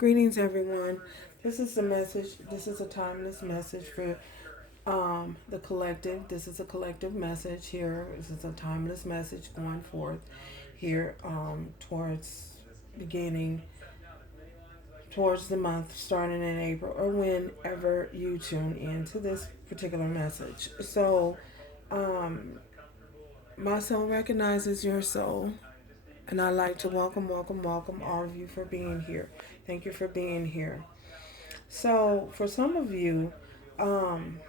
Greetings, everyone. This is a message. This is a timeless message for the collective. This is a collective message here. This is a timeless message going forth here towards beginning towards the month starting in April or whenever you tune in to this particular message. So, um, my soul recognizes your soul, and I'd like to welcome all of you for being here. Thank you for being here. So, for some of you, um,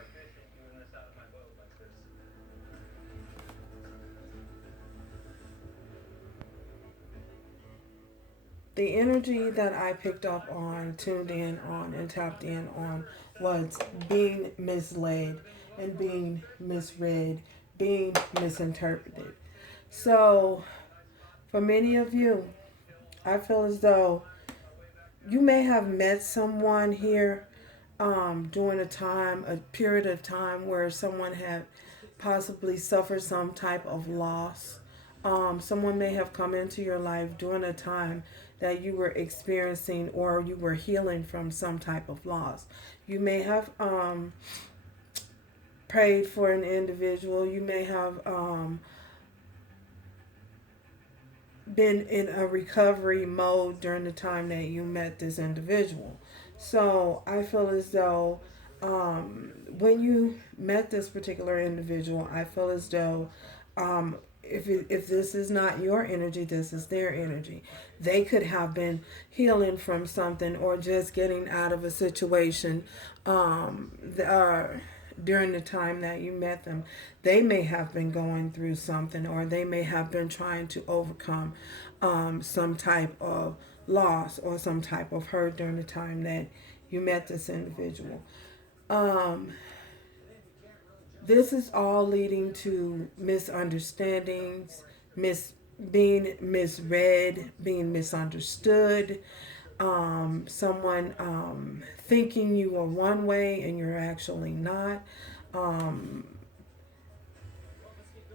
the energy that I picked up on, tuned in on, and tapped in on was being misled and being misread, being misinterpreted. So, for many of you, I feel as though you may have met someone here during a period of time where someone had possibly suffered some type of loss. Someone may have come into your life during a time that you were experiencing or you were healing from some type of loss. You may have prayed for an individual. You may have been in a recovery mode during the time that you met this individual. So I feel as though when you met this particular individual, I feel as though if this is not your energy, this is their energy. They could have been healing from something or just getting out of a situation. During the time that you met them, they may have been going through something or they may have been trying to overcome some type of loss or some type of hurt during the time that you met this individual. Um, this is all leading to misunderstandings, being misread, being misunderstood, someone thinking you are one way and you're actually not, um,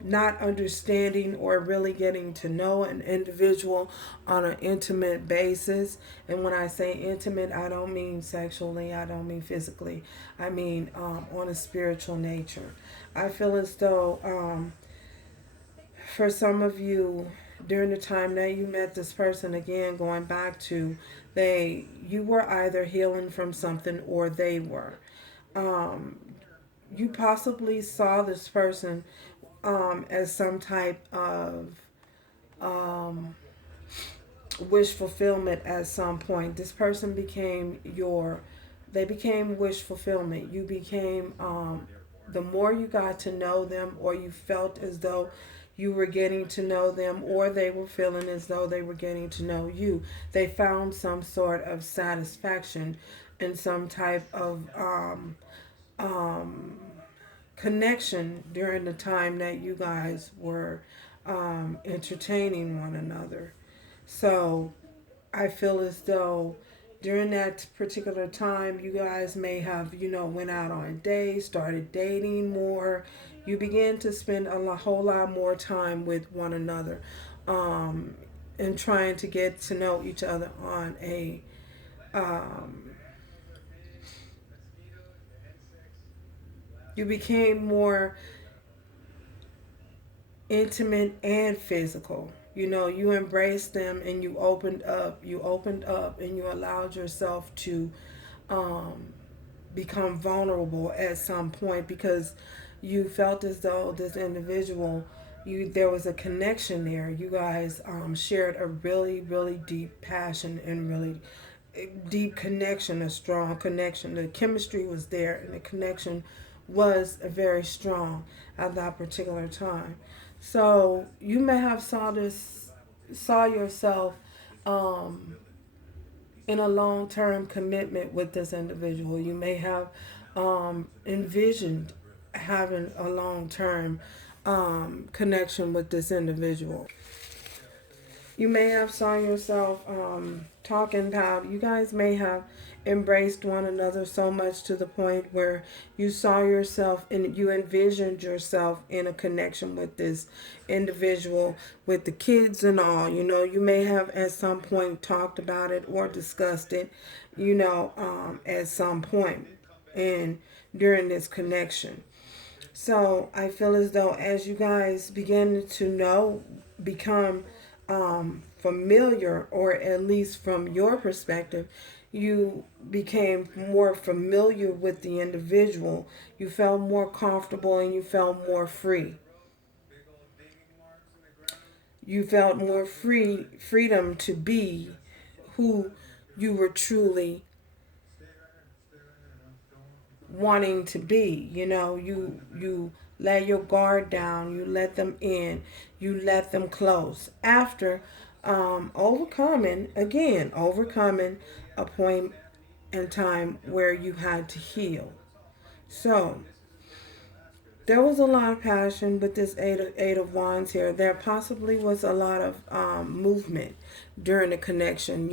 not understanding or really getting to know an individual on an intimate basis. And when I say intimate, I don't mean sexually, I don't mean physically, I mean on a spiritual nature. I feel as though for some of you, during the time that you met this person, again going back to, you were either healing from something or they were. um, you possibly saw this person as some type of um, wish fulfillment at some point. This person became they became wish fulfillment. You became, the more you got to know them, or you felt as though you were getting to know them, or they were feeling as though they were getting to know you, they found some sort of satisfaction in some type of um, connection during the time that you guys were entertaining one another. So I feel as though during that particular time, you guys may have, went out on dates, started dating more. You began to spend whole lot more time with one another, um, and trying to get to know each other on a um, you became more intimate and physical. You embraced them and you opened up and you allowed yourself to um, become vulnerable at some point, because you felt as though this individual, there was a connection there. You guys shared a really, really deep passion and really deep connection, a strong connection. The chemistry was there and the connection was very strong at that particular time. So you may have saw yourself um, in a long term commitment with this individual. You may have envisioned having a long term connection with this individual. You may have saw yourself talking about, you guys may have embraced one another so much to the point where you saw yourself and you envisioned yourself in a connection with this individual, with the kids and all. You know, you may have at some point talked about it or discussed it, at some point and during this connection. So I feel as though as you guys begin to become familiar, or at least from your perspective, you became more familiar with the individual. You felt more comfortable and you felt more free. You felt more freedom to be who you were truly wanting to be. You let your guard down, you let them in, you let them close after overcoming a point in time where you had to heal. So there was a lot of passion with this eight of wands here. There possibly was a lot of movement during the connection.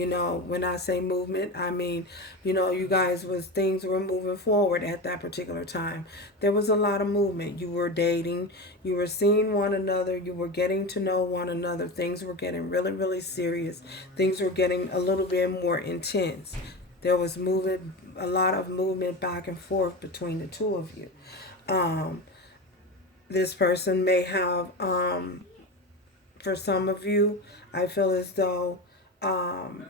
When I say movement, I mean, you guys was things were moving forward at that particular time. There was a lot of movement. You were dating, you were seeing one another, you were getting to know one another. Things were getting really, really serious. Things were getting a little bit more intense. There was movement, a lot of movement back and forth between the two of you. Um, this person may have, for some of you, I feel as though the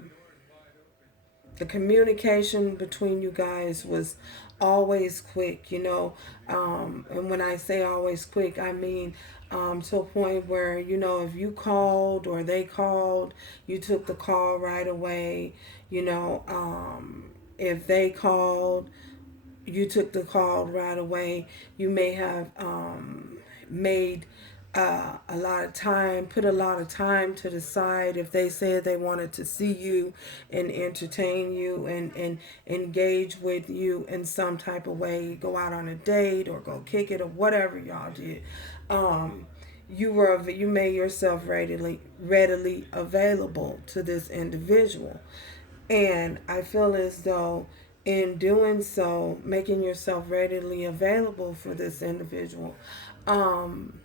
communication between you guys was always quick, and when I say always quick, I mean to a point where, if you called or they called, you took the call right away. If they called, you took the call right away. You may have made a lot of time, put a lot of time to the side. If they said they wanted to see you and entertain you and engage with you in some type of way, go out on a date or go kick it or whatever y'all did, you made yourself readily available to this individual. And I feel as though in doing so, making yourself readily available for this individual, um,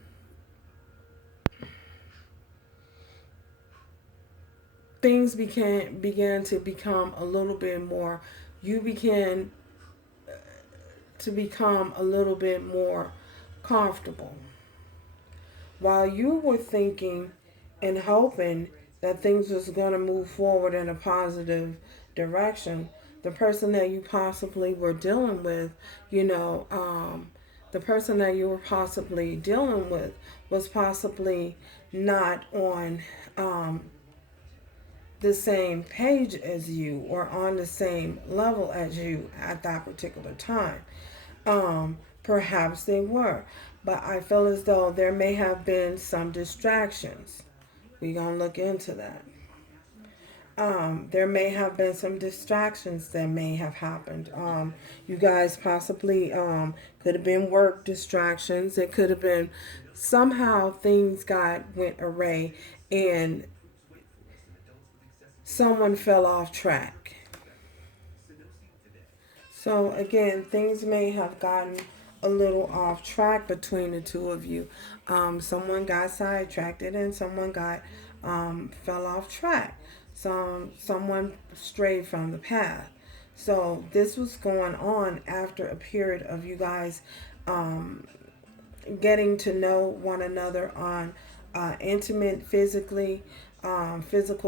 things began to become a little bit more. You began to become a little bit more comfortable. While you were thinking and hoping that things was going to move forward in a positive direction, the person that you possibly were dealing with, the person that you were possibly dealing with was possibly not on the same page as you or on the same level as you at that particular time. Perhaps they were, but I feel as though there may have been some distractions. We're going to look into that. There may have been some distractions that may have happened. You guys possibly could have been work distractions. It could have been somehow things went array and someone fell off track. So again, things may have gotten a little off track between the two of you. Someone got sidetracked and someone got fell off track. Someone strayed from the path. So this was going on after a period of you guys getting to know one another on intimate, physical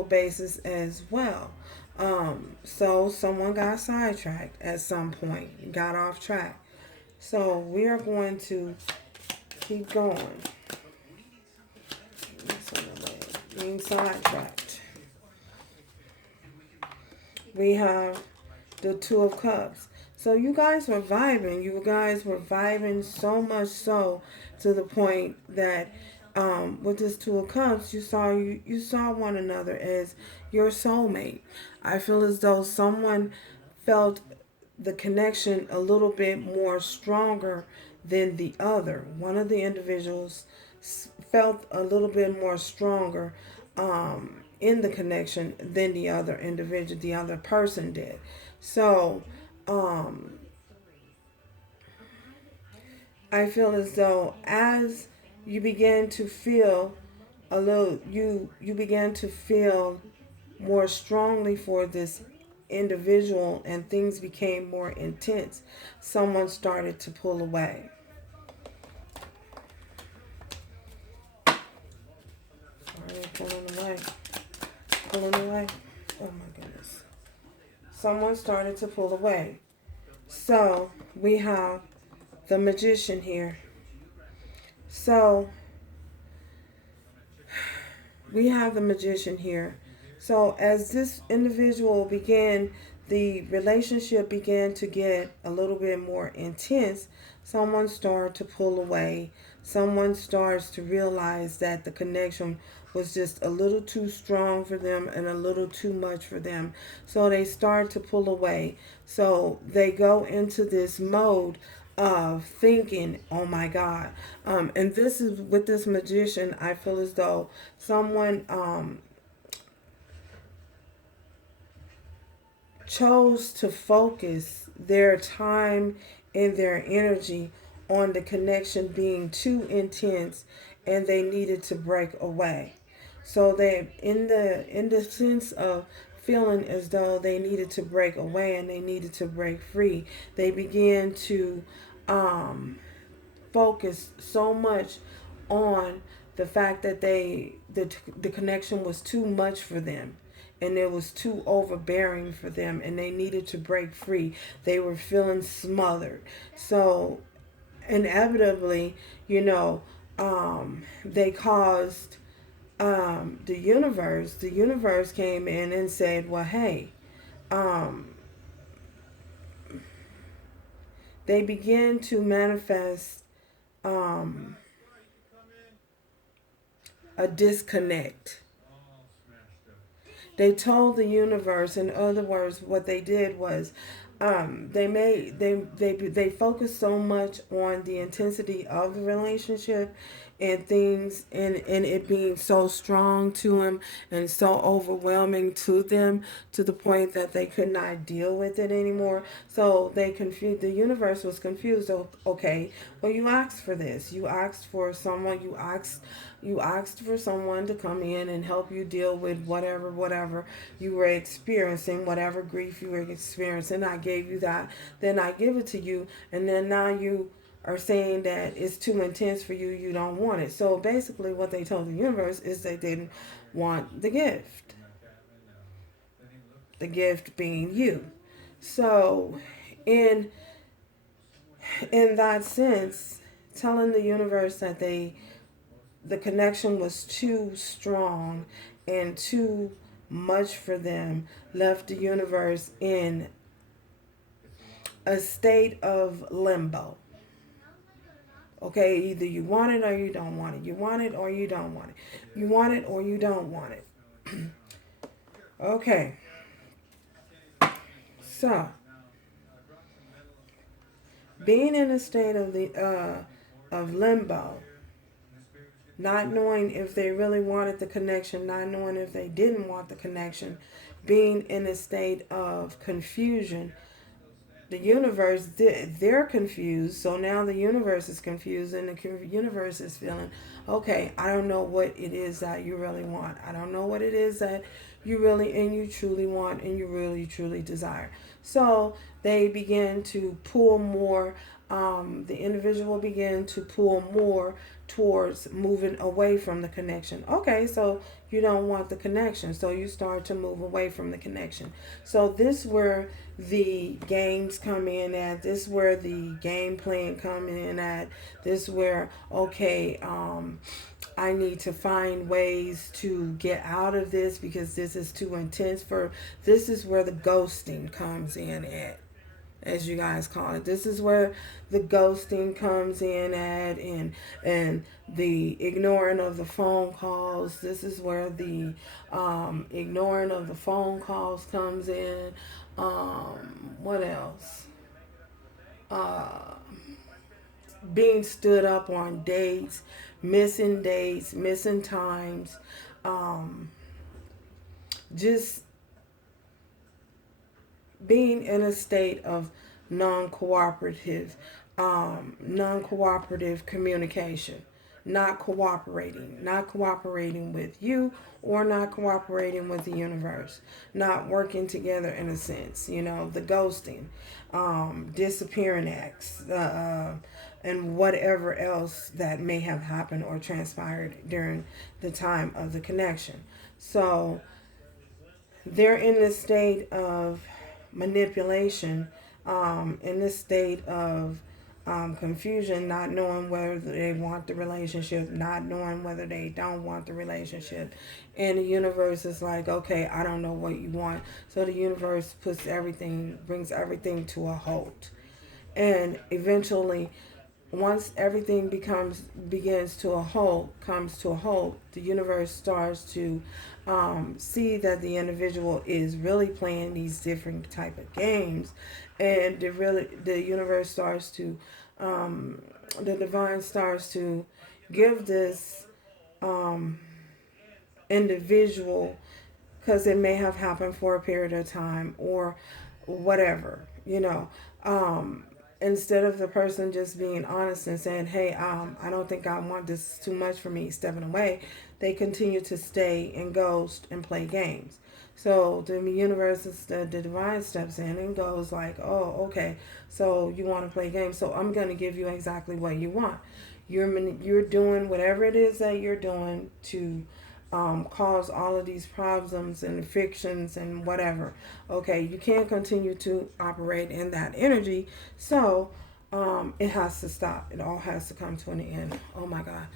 basis as well. So someone got sidetracked at some point, got off track. So we are going to keep going. Being sidetracked. We have the Two of Cups. So you guys were vibing. You guys were vibing so much so to the point that with this Two of Cups, you saw one another as your soulmate. I feel as though someone felt the connection a little bit more stronger than the other. One of the individuals felt a little bit more stronger in the connection than the other individual, the other person did. So I feel as though as you began to feel you began to feel more strongly for this individual and things became more intense, someone started to pull away. Started pulling away. Pulling away. Oh my goodness. Someone started to pull away. So we have the magician here. So we have the magician here. So as this individual began, the relationship began to get a little bit more intense. Someone started to pull away. Someone starts to realize that the connection was just a little too strong for them and a little too much for them. So they start to pull away. So they go into this mode of thinking, oh my God. And this is with this magician, I feel as though someone chose to focus their time and their energy on the connection being too intense and they needed to break away. So they in the sense of feeling as though they needed to break away and they needed to break free, they began to focus so much on the fact that the connection was too much for them and it was too overbearing for them and they needed to break free. They were feeling smothered. So inevitably, they caused the universe came in and said, well, hey, they begin to manifest a disconnect. They told the universe, in other words, what they did was they focused so much on the intensity of the relationship and things and it being so strong to them and so overwhelming to them to the point that they could not deal with it anymore. So they confused, the universe was confused. Okay, well, you asked for this, you asked for someone, you asked for someone to come in and help you deal with whatever you were experiencing, whatever grief you were experiencing. I gave you that, then I give it to you, and then now you are saying that it's too intense for you, you don't want it. So basically what they told the universe is they didn't want the gift being you. So in in that sense, telling the universe that the connection was too strong and too much for them left the universe in a state of limbo. Okay, either you want it or you don't want it. You want it or you don't want it. You want it or you don't want it. Okay, so being in a state of limbo, not knowing if they really wanted the connection, not knowing if they didn't want the connection, being in a state of confusion. The universe, they're confused, so now the universe is confused and the universe is feeling, okay, I don't know what it is that you really want. I don't know what it is that you really and you truly want and you really truly desire. So they begin to pull more, the individual began to pull more towards moving away from the connection. Okay, so you don't want the connection, so you start to move away from the connection. So this where the games come in at, this where the game plan come in at, this where, okay, I need to find ways to get out of this because this is too intense for, this is where the ghosting comes in at, as you guys call it. This is where the ghosting comes in at, and the ignoring of the phone calls. This is where the ignoring of the phone calls comes in. What else? Being stood up on dates, missing times, just being in a state of non-cooperative, non-cooperative communication, not cooperating with you, or not cooperating with the universe, not working together in a sense, the ghosting, disappearing acts, and whatever else that may have happened or transpired during the time of the connection. So they're in this state of manipulation, in this state of confusion, not knowing whether they want the relationship, not knowing whether they don't want the relationship. And the universe is like, okay, I don't know what you want. So the universe brings everything to a halt. And eventually, once everything comes to a halt, the universe starts to see that the individual is really playing these different type of games, and the universe starts to, the divine starts to give this individual, because it may have happened for a period of time or whatever, instead of the person just being honest and saying, hey, I don't think I want this, too much for me, stepping away, they continue to stay and ghost and play games. So the universe, the divine steps in and goes like, oh, okay, so you want to play games, so I'm going to give you exactly what you want. You're doing whatever it is that you're doing to cause all of these problems and fictions and whatever. Okay, you can't continue to operate in that energy, so it has to stop. It all has to come to an end. Oh my God.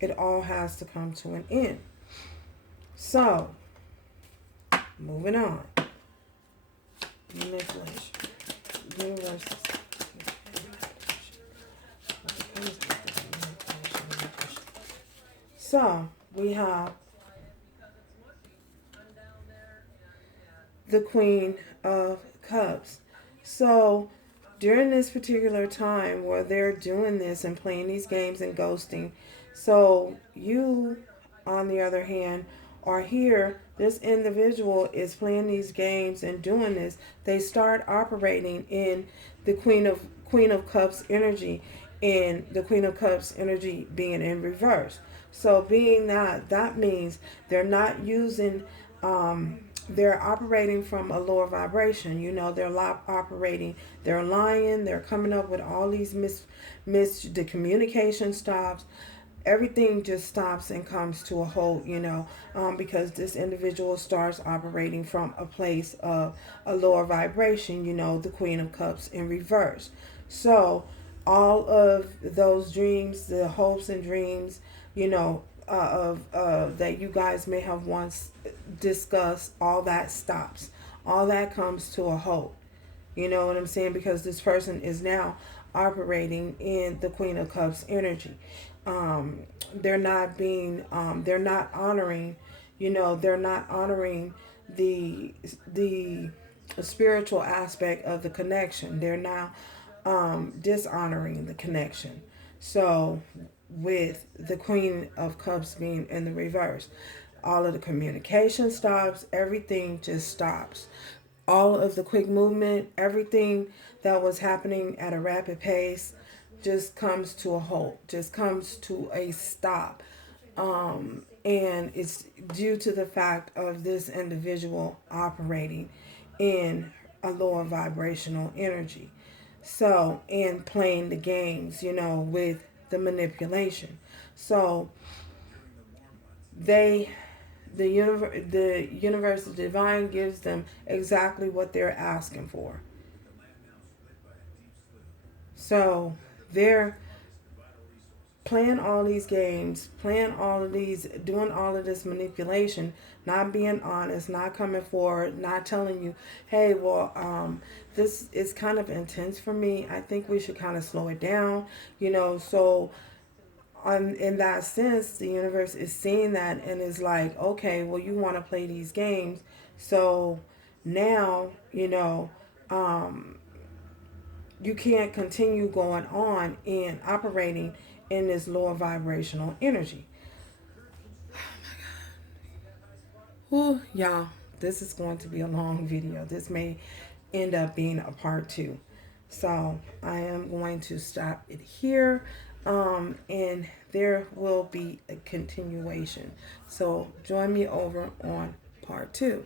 It all has to come to an end. So, moving on. Manipulation. Universe. So, we have the Queen of Cups. So, during this particular time where they're doing this and playing these games and ghosting, so you, on the other hand, are here. This individual is playing these games and doing this. They start operating in the Queen of Cups energy, and the Queen of Cups energy being in reverse. So being that means they're not using, they're operating from a lower vibration. They're operating, they're lying, they're coming up with all these the communication stops. Everything just stops and comes to a halt, because this individual starts operating from a place of a lower vibration, the Queen of Cups in reverse. So all of those dreams, the hopes and dreams, of that you guys may have once discussed, all that stops. All that comes to a halt. You know what I'm saying? Because this person is now operating in the Queen of Cups energy. They're not being, they're not honoring, they're not honoring the spiritual aspect of the connection. They're now dishonoring the connection. So, with the Queen of Cups being in the reverse, all of the communication stops, everything just stops. All of the quick movement, everything that was happening at a rapid pace just comes to a halt, just comes to a stop. And it's due to the fact of this individual operating in a lower vibrational energy. So, and playing the games, with the manipulation. So, they, the divine gives them exactly what they're asking for. So, they're playing all these games, doing all of this manipulation, not being honest, not coming forward, not telling you, hey, well, this is kind of intense for me. I think we should kind of slow it down, So, in that sense, the universe is seeing that and is like, okay, well, you want to play these games, so now, you can't continue going on and operating in this lower vibrational energy. Whew, y'all, this is going to be a long video. This may end up being a part two. So I am going to stop it here. And there will be a continuation. So join me over on part two.